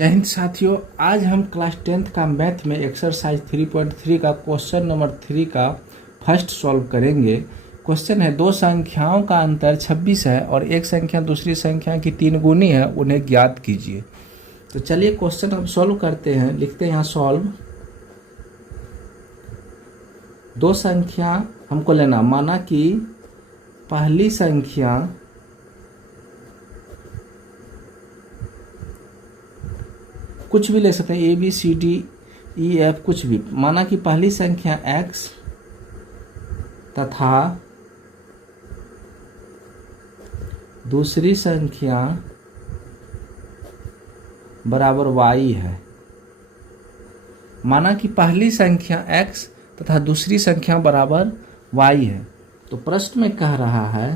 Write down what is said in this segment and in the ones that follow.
जय हिंद साथियों, आज हम क्लास 10th का मैथ में एक्सरसाइज 3.3 का क्वेश्चन नंबर 3 का फर्स्ट सॉल्व करेंगे। क्वेश्चन है, दो संख्याओं का अंतर 26 है और एक संख्या दूसरी संख्या की 3 गुनी है, उन्हें ज्ञात कीजिए। तो चलिए क्वेश्चन हम सॉल्व करते हैं। लिखते हैं यहाँ सॉल्व। दो संख्या हमको लेना, माना कि पहली संख्या कुछ भी ले सकते हैं, ABCDEF कुछ भी। माना कि पहली संख्या x तथा दूसरी संख्या बराबर y है। माना कि पहली संख्या x तथा दूसरी संख्या बराबर y है। तो प्रश्न में कह रहा है,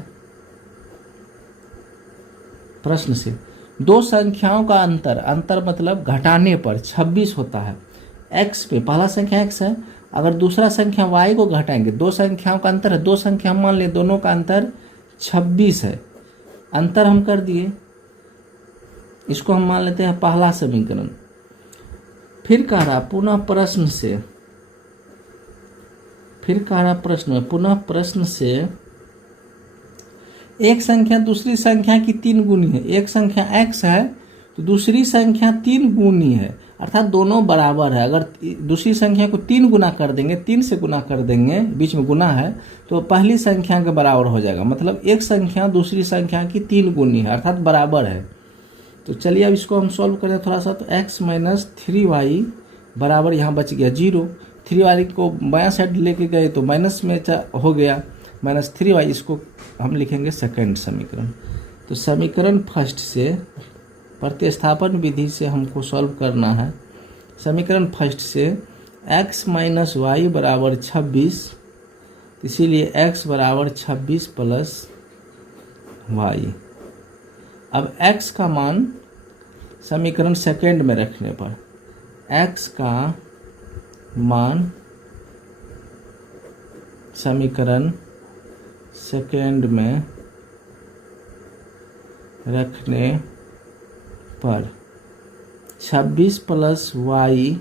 प्रश्न से दो संख्याओं का अंतर मतलब घटाने पर 26 होता है। x पे पहला संख्या x है, अगर दूसरा संख्या y को घटाएंगे, दो संख्याओं का अंतर है, दो संख्या हम मान लें दोनों का अंतर 26 है। अंतर हम कर दिए, इसको हम मान लेते हैं पहला समीकरण। फिर कह रहा प्रश्न से एक संख्या दूसरी संख्या की 3 गुनी है। एक संख्या x है तो दूसरी संख्या 3 गुनी है, अर्थात दोनों बराबर है। अगर दूसरी संख्या को 3 गुना कर देंगे, 3 से गुना कर देंगे, बीच में गुना है, तो पहली संख्या के बराबर हो जाएगा। मतलब एक संख्या दूसरी संख्या की 3 गुनी है, अर्थात बराबर है। तो चलिए अब इसको हम सॉल्व करें थोड़ा सा। तो x माइनस 3y बराबर यहाँ बच गया 0। 3y को बायां साइड लेके गए तो माइनस में हो गया माइनस 3y। इसको हम लिखेंगे सेकंड समीकरण। तो समीकरण फर्स्ट से प्रतिस्थापन विधि से हमको सॉल्व करना है। समीकरण फर्स्ट से x माइनस वाई बराबर 26, इसीलिए x बराबर 26 प्लस वाई। अब x का मान समीकरण सेकंड में रखने पर, x का मान समीकरण सेकेंड में रखने पर 26 प्लस वाई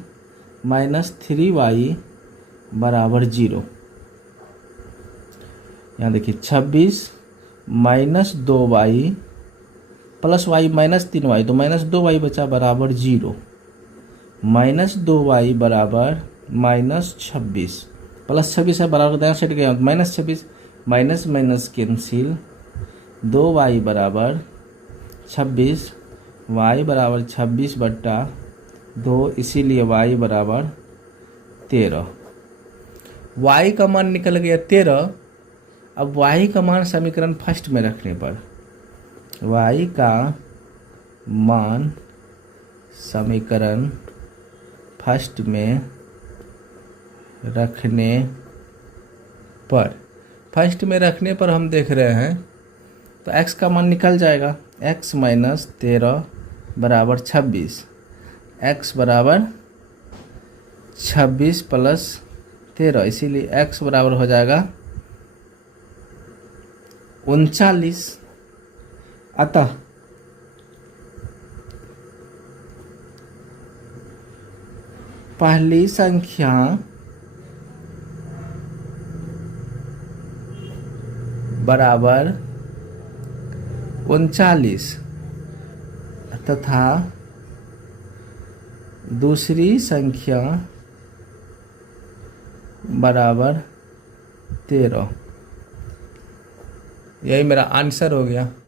माइनस 3y बराबर 0। यहाँ देखिए 26 minus 2y plus y minus 3y, तो माइनस 2y बचा बराबर 0। माइनस 2y बराबर माइनस 26 प्लस 26 है, बराबर दायां साइड गया minus 26, minus minus cancel, 2y बराबर 26, y बराबर 26 बट्टा 2, इसीलिए y बराबर 13। y का मान निकल गया 13। अब y का मान समीकरण फर्स्ट में रखने पर, y का मान समीकरण फर्स्ट में रखने पर हम देख रहे हैं तो x का मान निकल जाएगा। x माइनस 13 बराबर 26, x बराबर 26 प्लस 13, इसीलिए x बराबर हो जाएगा 39। अतः पहली संख्या बराबर 39 तथा दूसरी संख्या बराबर 13। यही मेरा आंसर हो गया।